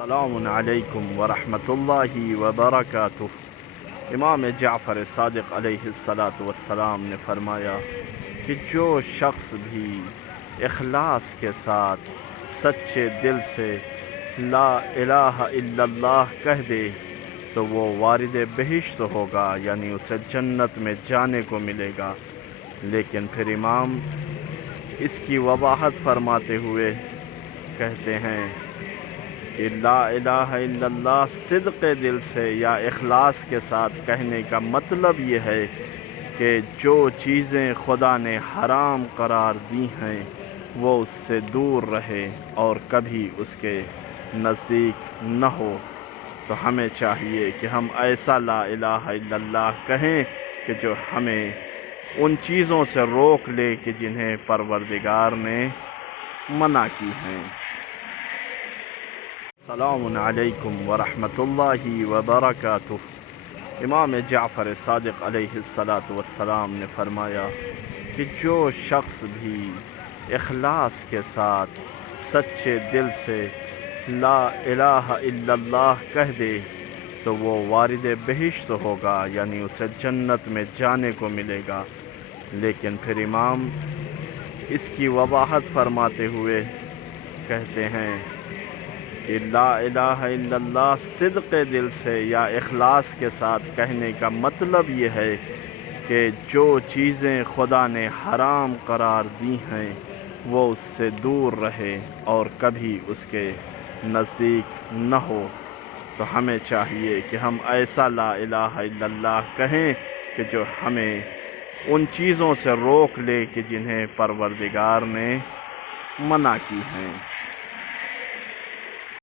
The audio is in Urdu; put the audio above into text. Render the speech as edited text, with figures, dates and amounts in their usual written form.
السلام علیکم ورحمۃ اللہ وبرکاتہ۔ امام جعفر صادق علیہ السلام نے فرمایا کہ جو شخص بھی اخلاص کے ساتھ سچے دل سے لا الہ الا اللہ کہہ دے تو وہ وارد بہشت ہوگا، یعنی اسے جنت میں جانے کو ملے گا۔ لیکن پھر امام اس کی وضاحت فرماتے ہوئے کہتے ہیں کہ لا الہ الا اللہ صدق دل سے یا اخلاص کے ساتھ کہنے کا مطلب یہ ہے کہ جو چیزیں خدا نے حرام قرار دی ہیں وہ اس سے دور رہے اور کبھی اس کے نزدیک نہ ہو۔ تو ہمیں چاہیے کہ ہم ایسا لا الہ الا اللہ کہیں کہ جو ہمیں ان چیزوں سے روک لے کہ جنہیں پروردگار نے منع کی ہیں۔ السلام علیکم ورحمۃ اللہ وبرکاتہ۔ امام جعفر صادق علیہ السلام نے فرمایا کہ جو شخص بھی اخلاص کے ساتھ سچے دل سے لا الہ الا اللہ کہہ دے تو وہ وارد بہشت ہوگا، یعنی اسے جنت میں جانے کو ملے گا۔ لیکن پھر امام اس کی وضاحت فرماتے ہوئے کہتے ہیں کہ لا الہ الا اللہ صدق دل سے یا اخلاص کے ساتھ کہنے کا مطلب یہ ہے کہ جو چیزیں خدا نے حرام قرار دی ہیں وہ اس سے دور رہے اور کبھی اس کے نزدیک نہ ہو۔ تو ہمیں چاہیے کہ ہم ایسا لا الہ الا اللہ کہیں کہ جو ہمیں ان چیزوں سے روک لے کہ جنہیں پروردگار نے منع کی ہیں۔